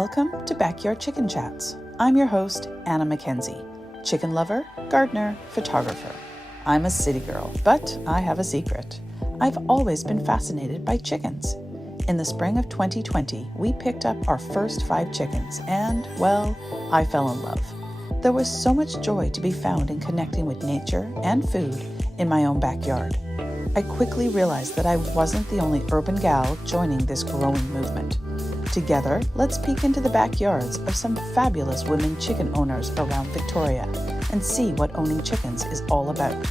Welcome to Backyard Chicken Chats. I'm your host, Anna Mackenzie, chicken lover, gardener, photographer. I'm a city girl, but I have a secret. I've always been fascinated by chickens. In the spring of 2020, we picked up our first 5 chickens and, well, I fell in love. There was so much joy to be found in connecting with nature and food in my own backyard. I quickly realized that I wasn't the only urban gal joining this growing movement. Together, let's peek into the backyards of some fabulous women chicken owners around Victoria and see what owning chickens is all about.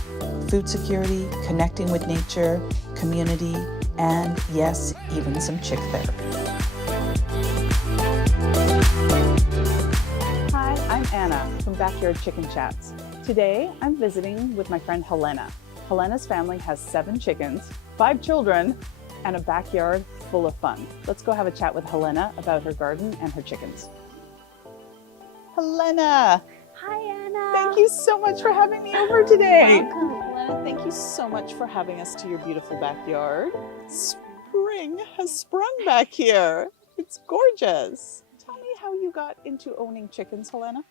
Food security, connecting with nature, community, and yes, even some chick therapy. Hi, I'm Anna from Backyard Chicken Chats. Today, I'm visiting with my friend Helena. Helena's family has 7 chickens, 5 children, and a backyard full of fun. Let's go have a chat with Helena about her garden and her chickens. Helena! Hi, Anna. Thank you so much for having me over today. Welcome. Helena, thank you so much for having us to your beautiful backyard. Spring has sprung back here. It's gorgeous. Tell me how you got into owning chickens, Helena.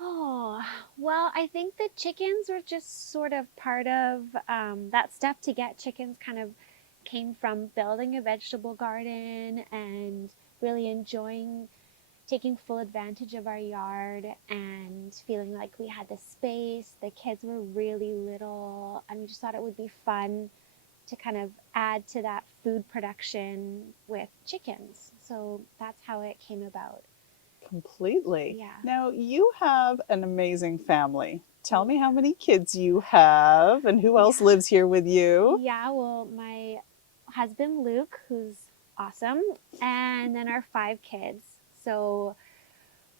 Oh, well, I think the chickens were just sort of part of that step to get chickens kind of came from building a vegetable garden and really enjoying taking full advantage of our yard and feeling like we had the space. The kids were really little and we just thought it would be fun to kind of add to that food production with chickens. So that's how it came about. Completely. Yeah. Now, you have an amazing family. Tell me how many kids you have and who else lives here with you. Yeah, well, my husband, Luke, who's awesome, and then our 5 kids. So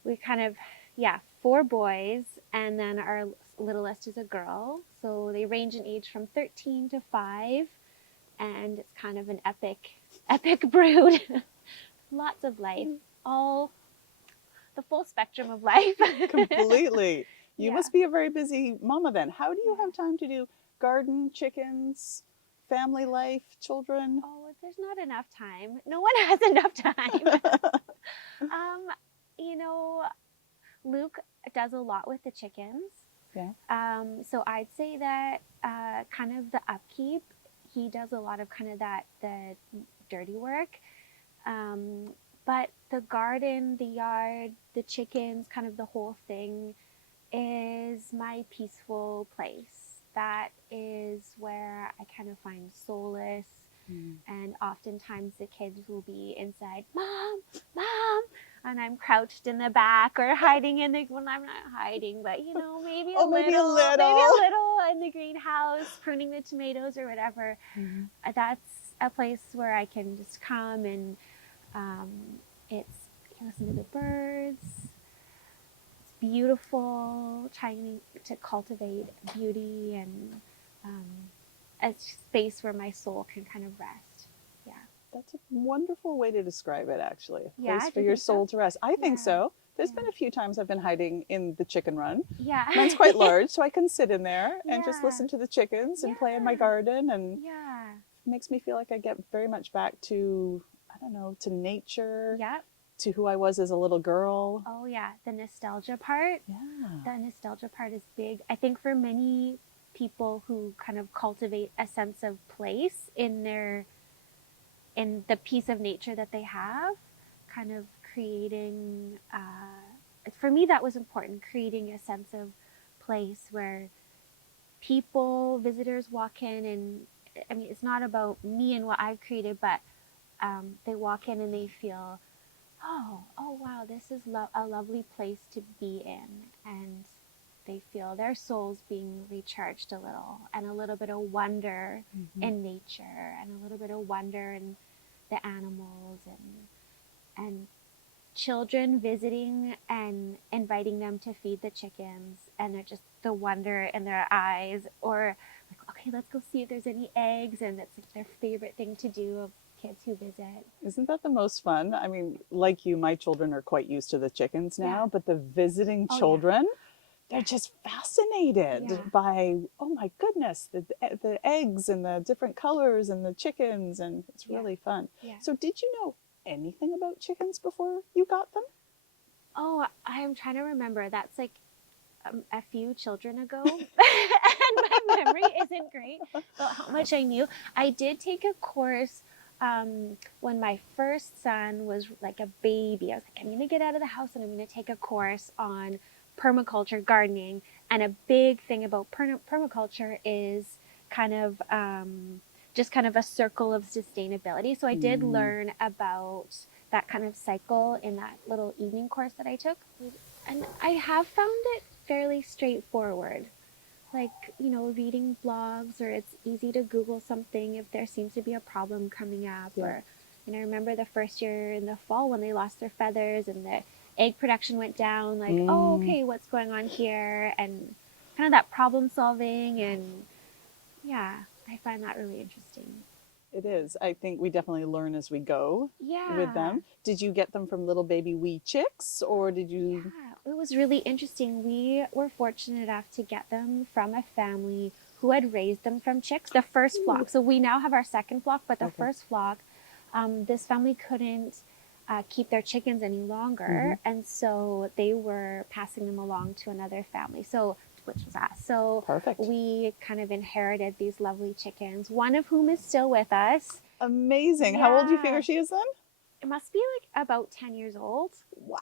we kind of, 4 boys, and then our littlest is a girl. So they range in age from 13 to 5, and it's kind of an epic brood. Lots of life, all the full spectrum of life. Completely. You Yeah. must be a very busy mama then. How do you have time to do garden, chickens, family life, children? Oh, there's not enough time. No one has enough time. Luke does a lot with the chickens. Yeah. So I'd say that kind of the upkeep, he does a lot of kind of the dirty work. But the garden, the yard, the chickens, kind of the whole thing is my peaceful place. That is where I kind of find solace. And oftentimes the kids will be inside, Mom, and I'm crouched in the back or hiding in the, well, I'm not hiding, but maybe a little in the greenhouse, pruning the tomatoes or whatever. That's a place where I can just come and listen to the birds. It's beautiful, trying to cultivate beauty and a space where my soul can kind of rest. Yeah. That's a wonderful way to describe it, actually. A Yeah, place do for you your think so? soul to rest. I think Yeah. so. There's Yeah. been a few times I've been hiding in the chicken run. Yeah. Mine's quite large, so I can sit in there and just Yeah. listen to the chickens and play in my Yeah. garden, and Yeah. it makes me feel like I get very much back to, I don't know, to nature, Yeah. to who I was as a little girl. Oh yeah. The nostalgia part. Yeah. The nostalgia part is big. I think for many people who kind of cultivate a sense of place in the piece of nature that they have, kind of creating, for me that was important, creating a sense of place where visitors walk in, and I mean, it's not about me and what I've created, but they walk in and they feel, oh wow, this is a lovely place to be in, and they feel their souls being recharged a little, and a little bit of wonder in nature, and a little bit of wonder in the animals, and children visiting and inviting them to feed the chickens, and they're just the wonder in their eyes, or like, okay, let's go see if there's any eggs, and that's like their favorite thing to do of kids who visit. Isn't that the most fun? I mean, like you, my children are quite used to the chickens now, but the visiting children, they're just fascinated by, oh my goodness, the eggs and the different colors and the chickens, and it's really fun. Yeah. So did you know anything about chickens before you got them? Oh, I'm trying to remember. That's like a few children ago, and my memory isn't great about how much I knew. I did take a course when my first son was like a baby. I was like, I'm going to get out of the house and I'm going to take a course on permaculture gardening. And a big thing about permaculture is kind of just kind of a circle of sustainability. So I did learn about that kind of cycle in that little evening course that I took. And I have found it fairly straightforward. Like, reading blogs, or it's easy to Google something if there seems to be a problem coming up. Yeah. Or, I remember the first year in the fall when they lost their feathers and the egg production went down, like, oh, okay, what's going on here? And kind of that problem solving. And yeah, I find that really interesting. It is. I think we definitely learn as we go with them. Did you get them from little baby wee chicks, or did you? Yeah, it was really interesting. We were fortunate enough to get them from a family who had raised them from chicks, the first flock. So we now have our second flock, but the first flock, this family couldn't keep their chickens any longer. And so they were passing them along to another family. So which was us. So perfect. We kind of inherited these lovely chickens, one of whom is still with us. Amazing. Yeah. How old do you figure she is then? It must be like about 10 years old. Wow.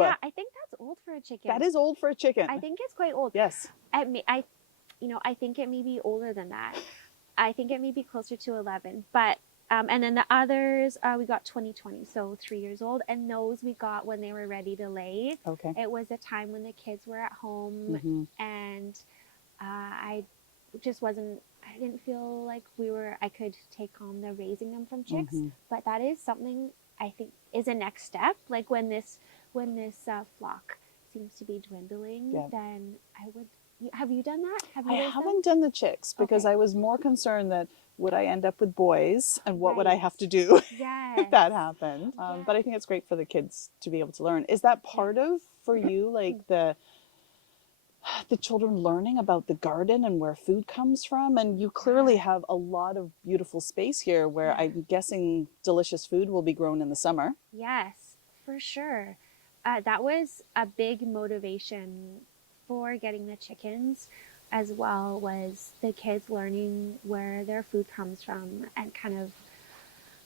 Yeah, I think that's old for a chicken. That is old for a chicken. I think it's quite old. Yes. I think it may be older than that. I think it may be closer to 11. But and then the others, we got 2020, so 3 years old. And those we got when they were ready to lay. Okay. It was a time when the kids were at home, and I didn't feel like I could take on the raising them from chicks. But that is something I think is a next step. Like when this flock seems to be dwindling, then I would. Have you done that? I haven't done the chicks because I was more concerned that would I end up with boys and what would I have to do if that happened. But I think it's great for the kids to be able to learn. Is that part of, for you, like the children learning about the garden and where food comes from? And you clearly have a lot of beautiful space here where I'm guessing delicious food will be grown in the summer. Yes, for sure. That was a big motivation for getting the chickens as well, was the kids learning where their food comes from and kind of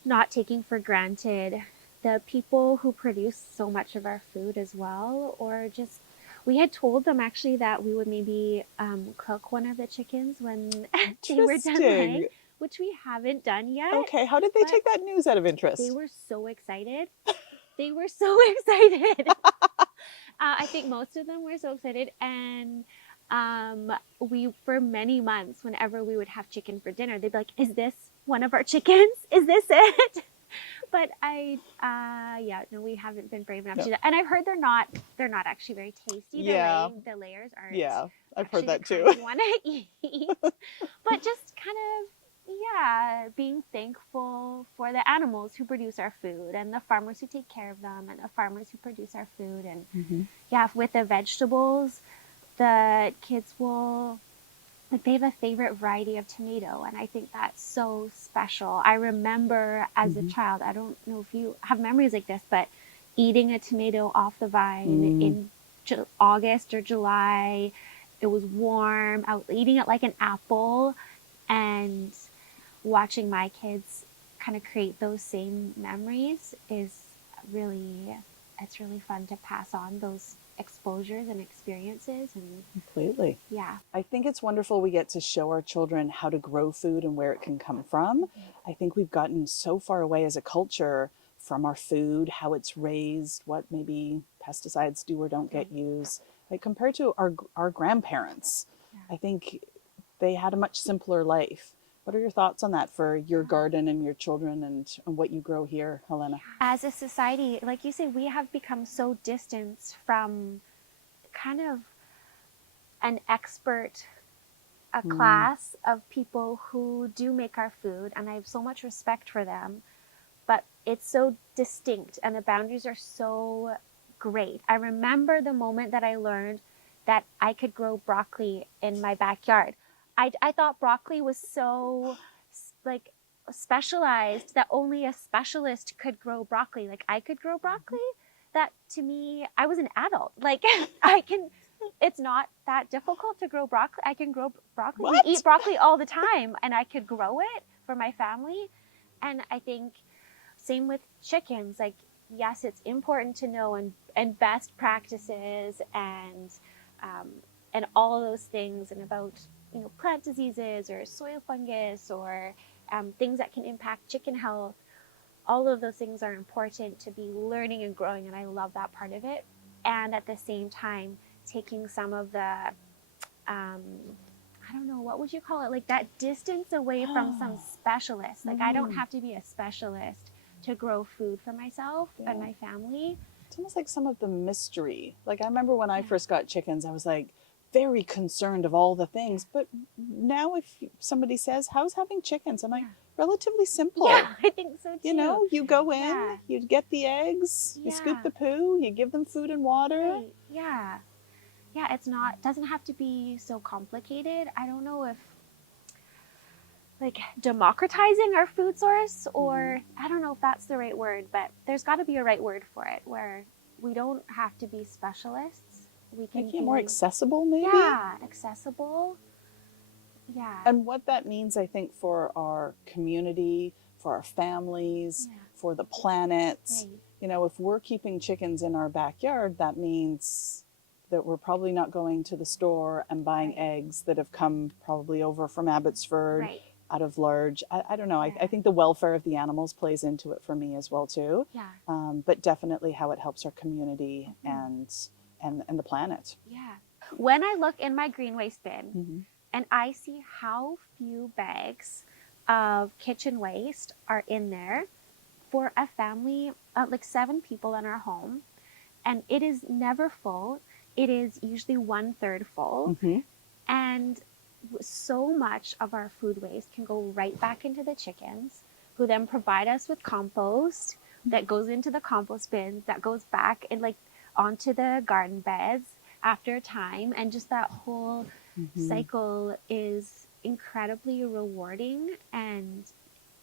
not taking for granted the people who produce so much of our food as well. Or just, we had told them actually that we would maybe cook one of the chickens when they were done laying, which we haven't done yet. Okay, how did they take that news out of interest? They were so excited. They were so excited. I think most of them were so excited. And we, for many months, whenever we would have chicken for dinner, they'd be like, is this one of our chickens? Is this it? But we haven't been brave enough to do that. And I've heard they're not actually very tasty. The layers aren't. Yeah, I've heard that too. Want to eat. But just kind of, being thankful for the animals who produce our food and the farmers who take care of them and the farmers who produce our food. And with the vegetables, the kids will, like, they have a favorite variety of tomato, and I think that's so special. I remember as a child, I don't know if you have memories like this, but eating a tomato off the vine in August or July, it was warm, I was eating it like an apple, and watching my kids kind of create those same memories is really fun to pass on those exposures and experiences. And completely. Yeah. I think it's wonderful we get to show our children how to grow food and where it can come from. I think we've gotten so far away as a culture from our food, how it's raised, what maybe pesticides do or don't get used. Like compared to our grandparents, I think they had a much simpler life. What are your thoughts on that for your garden and your children and what you grow here, Helena? As a society, like you say, we have become so distant from kind of an expert class of people who do make our food, and I have so much respect for them, but it's so distinct and the boundaries are so great. I remember the moment that I learned that I could grow broccoli in my backyard. I thought broccoli was so, like, specialized that only a specialist could grow broccoli. Like I could grow broccoli. That to me, I was an adult. Like I can, it's not that difficult to grow broccoli. I can grow broccoli. What? We eat broccoli all the time and I could grow it for my family. And I think same with chickens. Like, yes, it's important to know and best practices and all those things and about, you know, plant diseases or soil fungus or things that can impact chicken health. All of those things are important to be learning and growing, and I love that part of it. And at the same time, taking some of the, I don't know, what would you call it? Like that distance away from some specialists. Like I don't have to be a specialist to grow food for myself and my family. It's almost like some of the mystery. Like I remember when I first got chickens, I was like very concerned of all the things. But now if somebody says, how's having chickens? I'm like, relatively simple. Yeah, I think so too. You know, you go in, you get the eggs, you scoop the poo, you give them food and water. Right. Yeah. Yeah, it's not, doesn't have to be so complicated. I don't know if like democratizing our food source, or I don't know if that's the right word, but there's got to be a right word for it where we don't have to be specialists. We can make it more accessible, maybe? Yeah, accessible. Yeah. And what that means, I think, for our community, for our families, for the planet. Right. You know, if we're keeping chickens in our backyard, that means that we're probably not going to the store and buying eggs that have come probably over from Abbotsford out of large. I don't know. I think the welfare of the animals plays into it for me as well, too. Yeah. But definitely how it helps our community and the planet. Yeah. When I look in my green waste bin, and I see how few bags of kitchen waste are in there for a family, like 7 people in our home. And it is never full. It is usually 1/3 full. And so much of our food waste can go right back into the chickens, who then provide us with compost that goes into the compost bins, that goes back and like onto the garden beds after a time. And just that whole cycle is incredibly rewarding, and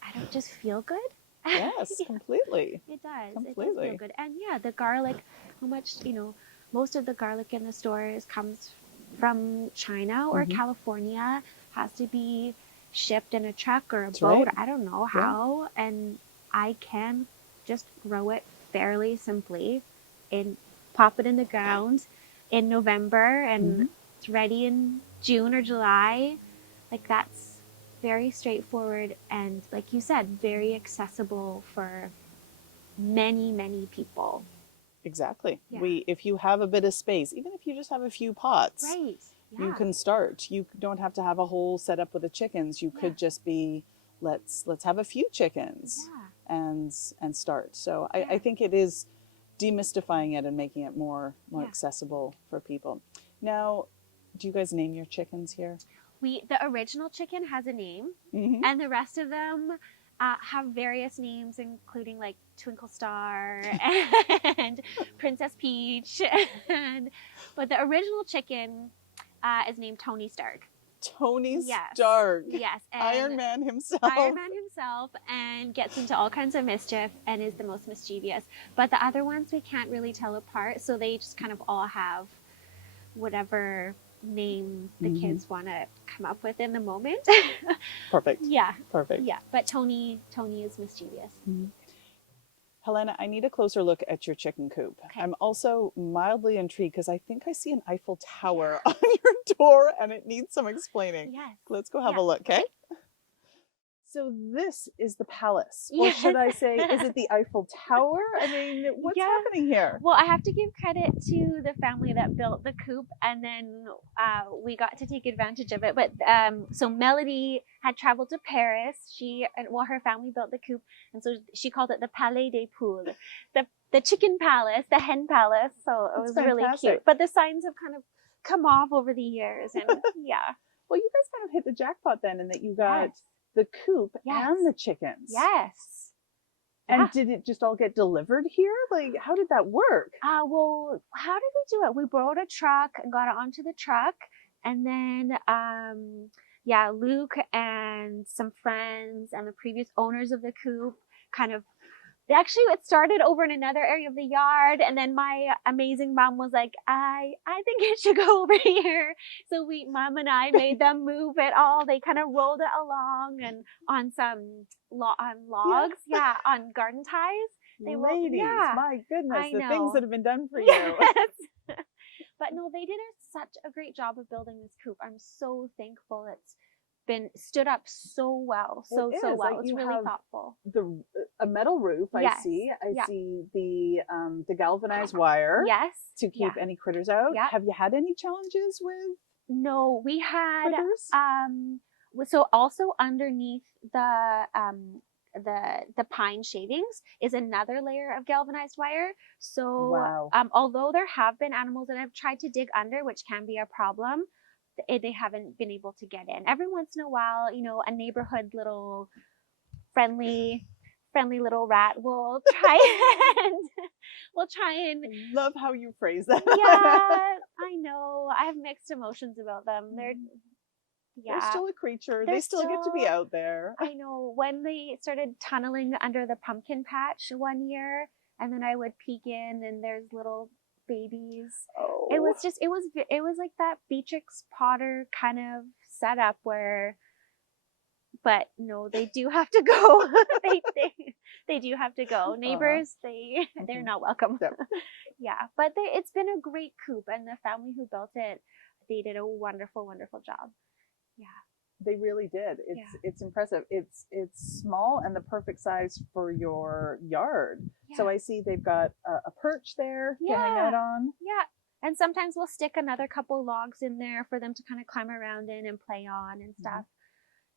I don't just feel good. Yes, completely. It does. Completely. It does feel good. And yeah, the garlic, how much, you know, most of the garlic in the stores comes from China or California, has to be shipped in a truck or a boat. I don't know how. And I can just grow it fairly simply and pop it in the ground in November, and it's ready in June or July. Like that's very straightforward and, like you said, very accessible for many, many people. Exactly. If you have a bit of space, even if you just have a few pots, you can start. You don't have to have a whole setup with the chickens. You could just be, let's have a few chickens and start. So I think it is demystifying it and making it more accessible for people. Now, do you guys name your chickens here? The original chicken has a name, and the rest of them have various names, including like Twinkle Star and Princess Peach. But the original chicken is named Tony Stark. Tony Stark. Yes. Iron Man himself. Iron Man himself, and gets into all kinds of mischief and is the most mischievous. But the other ones we can't really tell apart, so they just kind of all have whatever name the kids want to come up with in the moment. Perfect. Yeah. Perfect. Yeah, but Tony is mischievous. Helena, I need a closer look at your chicken coop. Okay. I'm also mildly intrigued because I think I see an Eiffel Tower on your door and it needs some explaining. Yes. Let's go have a look, okay? So this is the palace, or should I say, is it the Eiffel Tower? I mean, what's happening here? Well, I have to give credit to the family that built the coop, and then we got to take advantage of it. But so Melody had traveled to Paris. Her family built the coop, and so she called it the Palais des Poules, the chicken palace, the hen palace. So it was really cute. But the signs have kind of come off over the years, and Well, you guys kind of hit the jackpot then, in that you got the coop and the chickens. Yes. And did it just all get delivered here? Like, how did that work? Well, how did we do it? We borrowed a truck and got it onto the truck. And then yeah, Luke and some friends and the previous owners of the coop kind of, actually it started over in another area of the yard, and then my amazing mom was like, I think it should go over here. So mom and I made them move it all. They kind of rolled it along and on some on logs, on garden ties. Ladies, my goodness, the things that have been done for you. Yes. But no, they did such a great job of building this coop. I'm so thankful. It's been stood up so well, so well. Like, it's really thoughtful. A metal roof, yes. I see the galvanized wire. Yes. To keep any critters out. Yeah. Have you had any challenges with? No, we had critters? So also underneath the pine shavings is another layer of galvanized wire. So although there have been animals that have tried to dig under, which can be a problem, they haven't been able to get in. Every once in a while, a neighborhood little friendly little rat will try and love how you phrase that. Yeah, I know. I have mixed emotions about them. They're still a creature. They still get to be out there. I know. When they started tunneling under the pumpkin patch one year, and then I would peek in and there's little babies. Oh. It was like that Beatrix Potter kind of setup where, but no, they do have to go. they do have to go. Neighbors, they're not welcome. Yep. Yeah, but it's been a great coop, and the family who built it, they did a wonderful, wonderful job. Yeah. They really did. It's impressive. It's small and the perfect size for your yard. Yeah. So I see they've got a perch there to hang out on. Yeah. And sometimes we'll stick another couple logs in there for them to kind of climb around in and play on and stuff.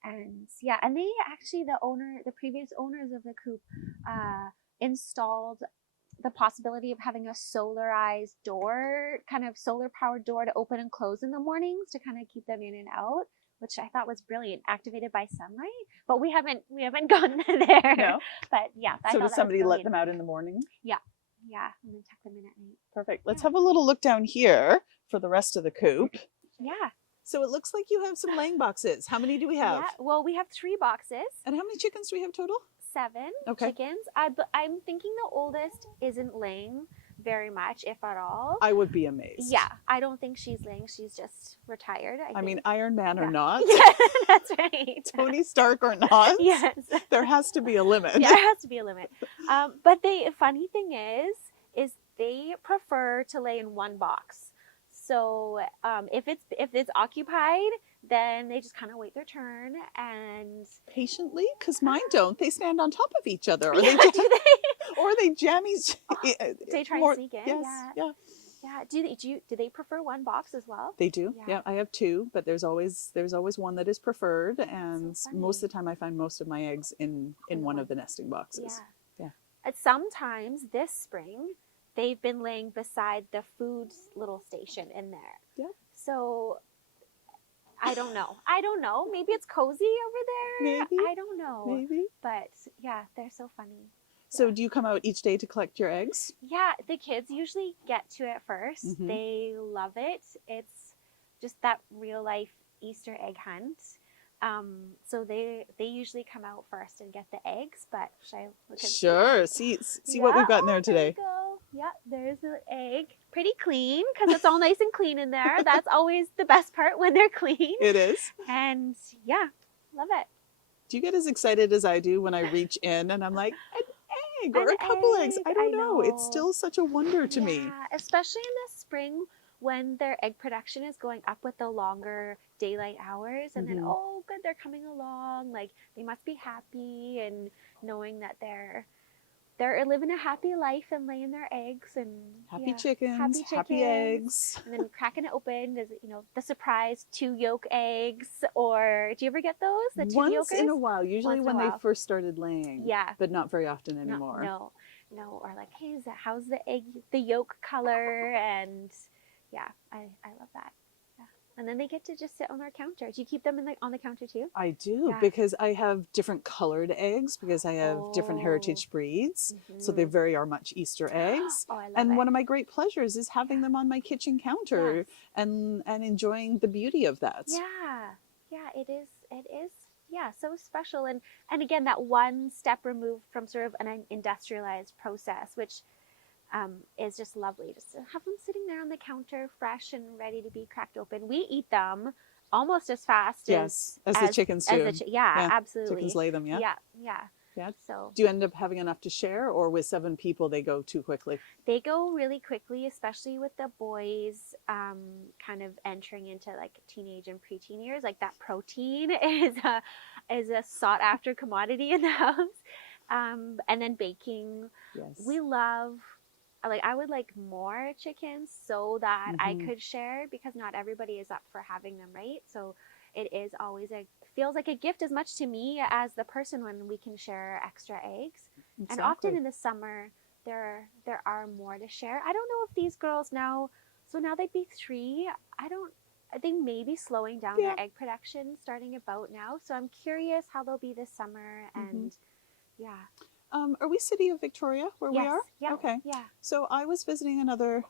And and they actually, the previous owners of the coop installed the possibility of having a solarized door, kind of solar powered door to open and close in the mornings to kind of keep them in and out, which I thought was brilliant, activated by sunlight. But we haven't gone there. No. But so does somebody let them out in the morning? Yeah, and then tuck them in at night. Perfect. Let's have a little look down here for the rest of the coop. Yeah. So it looks like you have some laying boxes. How many do we have? Yeah, well, we have 3 boxes. And how many chickens do we have total? 7 chickens. I'm thinking the oldest isn't laying very much, if at all. I would be amazed. Yeah, I don't think she's laying. She's just retired. I mean, Iron Man or not. Yeah, that's right. Tony Stark or not. Yes. There has to be a limit. Yeah, there has to be a limit. But the funny thing is they prefer to lay in one box. So if it's occupied, then they just kind of wait their turn and patiently, because mine don't. They stand on top of each other, or they jam each. They try and sneak in. Yes, yeah. Do they prefer one box as well? They do. Yeah, I have 2, but there's always one that is preferred, and so most of the time I find most of my eggs in one of the nesting boxes. Yeah. Sometimes this spring, they've been laying beside the food little station in there. Yeah. So I don't know. Maybe it's cozy over there. Maybe. I don't know. Maybe. But they're so funny. So do you come out each day to collect your eggs? Yeah, the kids usually get to it first. Mm-hmm. They love it. It's just that real life Easter egg hunt. So they usually come out first and get the eggs, but should I look at Sure. See what we've got in there today. There you go. Yeah, there's an egg. Pretty clean, because it's all nice and clean in there. That's always the best part, when they're clean. It is. And love it. Do you get as excited as I do when I reach in and I'm like, an egg or a couple eggs? I don't know. It's still such a wonder to me. Especially in the spring, when their egg production is going up with the longer daylight hours, and then good, they're coming along, like they must be happy, and knowing that they're living a happy life and laying their eggs, and happy chickens, happy eggs, and then cracking it open is the surprise 2 yolk eggs. Or do you ever get those, the 2 once yolkers? in a while, usually when they first started laying, but not very often anymore. No, or like, hey, how's the egg, the yolk color? And I love that. And then they get to just sit on our counter. Do you keep them on the counter too? I do, because I have different colored eggs, because I have different heritage breeds. Mm-hmm. So they very much Easter eggs. Oh, I love and it. One of my great pleasures is having them on my kitchen counter and enjoying the beauty of that. Yeah. Yeah, it is, yeah, so special. And again, that one step removed from sort of an industrialized process, which is just lovely. Just to have them sitting there on the counter, fresh and ready to be cracked open. We eat them almost as fast Yes, as the chickens as do. yeah, Yeah, chickens absolutely. lay them, yeah. Yeah, yeah. Yeah. So Do you end up having enough to share, or with 7 people they go too quickly? they go really quickly, especially with the boys kind of entering into like teenage and preteen years. Like that protein is a sought after commodity in the house. And then baking. Yes. We love, like, I would like more chickens so that I could share, because not everybody is up for having them, right? So it is always feels like a gift as much to me as the person when we can share extra eggs. Exactly. And often in the summer there are more to share. I don't know if these girls now, so now they'd be 3. They may be slowing down their egg production starting about now. So I'm curious how they'll be this summer. And yeah. Are we City of Victoria where we are? Yeah. Okay. Yeah. So I was visiting another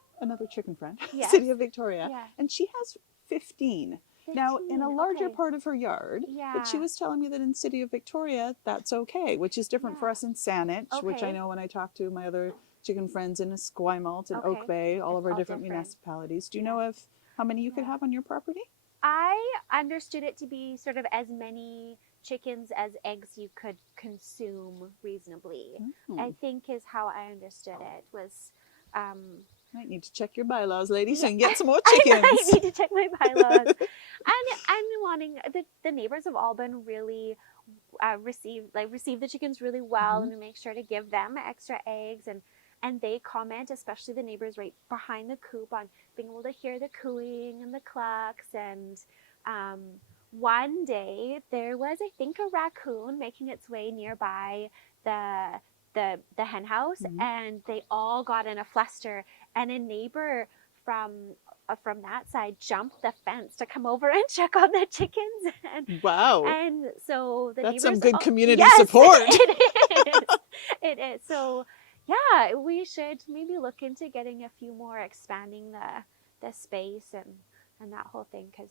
chicken friend, Yes. City of Victoria, Yeah. and she has 15. Now, in a larger part of her yard, but she Yeah. was telling me that in City of Victoria, that's okay, which is different for us in Saanich, which I Okay. know when I talk to my other chicken friends in Esquimalt and Okay. Oak Bay, all It's of our all different different. municipalities. Do you know of how many you could have on your property? I understood it to be sort of as many chickens as eggs you could consume reasonably. I think is how I understood it. Was Might need to check your bylaws, ladies, so you can get some more I chickens. might need to check my bylaws. and wanting the neighbors have all been really receive the chickens really well, and make sure to give them extra eggs, and they comment, especially the neighbors right behind the coop, on being able to hear the cooing and the clucks. And one day there was, I think, a raccoon making its way nearby the hen house, and they all got in a fluster, and a neighbor from that side jumped the fence to come over and check on the chickens. And wow. And so the That's neighbors, some good community yes, support. It is. It is. So yeah, we should maybe look into getting a few more, expanding the space and that whole thing, because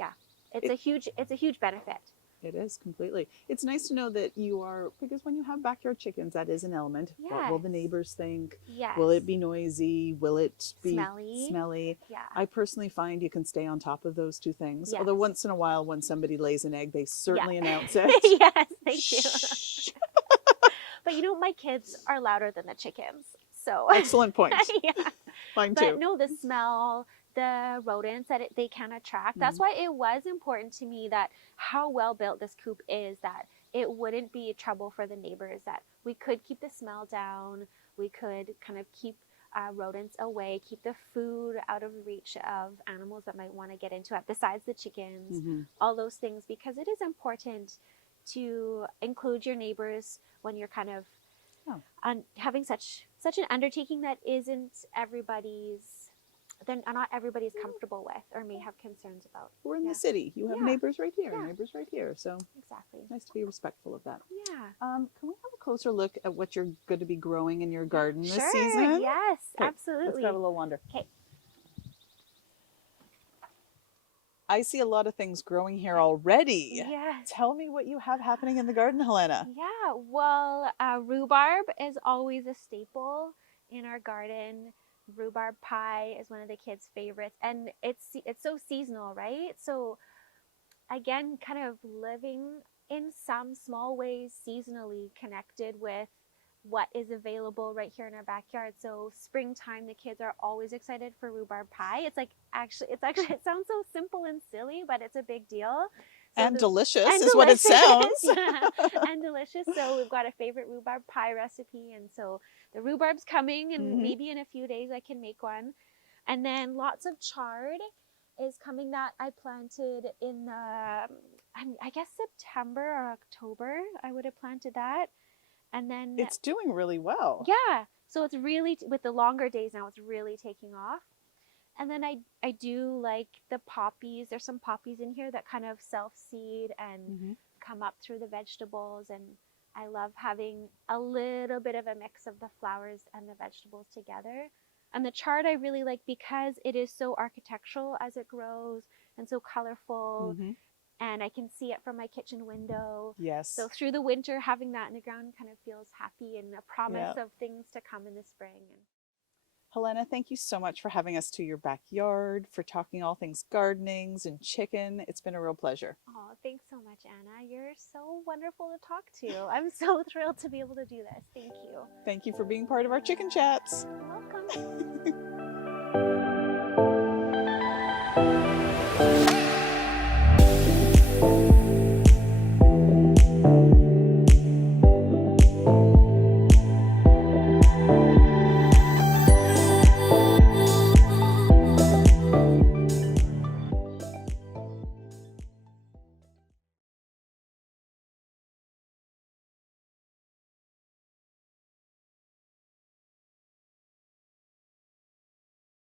yeah, it's a huge benefit. It is completely. It's nice to know that you are, because when you have backyard chickens, that is an element. Yes. What will the neighbors think? Yes. Will it be noisy? Will it be smelly? Yeah. I personally find you can stay on top of those two things. Yes. Although once in a while, when somebody lays an egg, they certainly announce it. Yes, they do. But you know, my kids are louder than the chickens. So excellent point. Yeah. Mine too. But no, the smell, the rodents that they can attract. That's why it was important to me that how well built this coop is, that it wouldn't be trouble for the neighbors, that we could keep the smell down, we could kind of keep rodents away, keep the food out of reach of animals that might want to get into it, besides the chickens, all those things, because it is important to include your neighbors when you're kind of having such an undertaking that isn't everybody's, then not everybody's comfortable with or may have concerns about. We're in the city. You have neighbors right here, neighbors right here. So exactly, nice to be respectful of that. Yeah. Can we have a closer look at what you're going to be growing in your garden this Sure, season? yes, Okay, absolutely. Let's grab a little wander. Okay. I see a lot of things growing here already. Yes. Tell me what you have happening in the garden, Helena. Yeah, well, rhubarb is always a staple in our garden. Rhubarb pie is one of the kids' favorites, and it's so seasonal, right? So again, kind of living in some small ways seasonally connected with what is available right here in our backyard. So springtime, the kids are always excited for rhubarb pie. It's actually it sounds so simple and silly, but it's a big deal. So and delicious is what it sounds. Yeah, and delicious. So we've got a favorite rhubarb pie recipe, and so the rhubarb's coming, and maybe in a few days I can make one. And then lots of chard is coming that I planted in I guess September or October. I would have planted that. And then it's doing really well. Yeah. So it's really, with the longer days now, it's really taking off. And then I do like the poppies. There's some poppies in here that kind of self-seed and come up through the vegetables. And I love having a little bit of a mix of the flowers and the vegetables together. And the chard I really like because it is so architectural as it grows and so colorful. and I can see it from my kitchen window. Yes. So through the winter, having that in the ground kind of feels happy and a promise Yeah. of things to come in the spring. Helena, thank you so much for having us to your backyard, for talking all things gardenings and chicken. It's been a real pleasure. Oh, thanks so much, Anna. You're so wonderful to talk to. I'm so thrilled to be able to do this. Thank you. Thank you for being part of our chicken chats. You're welcome.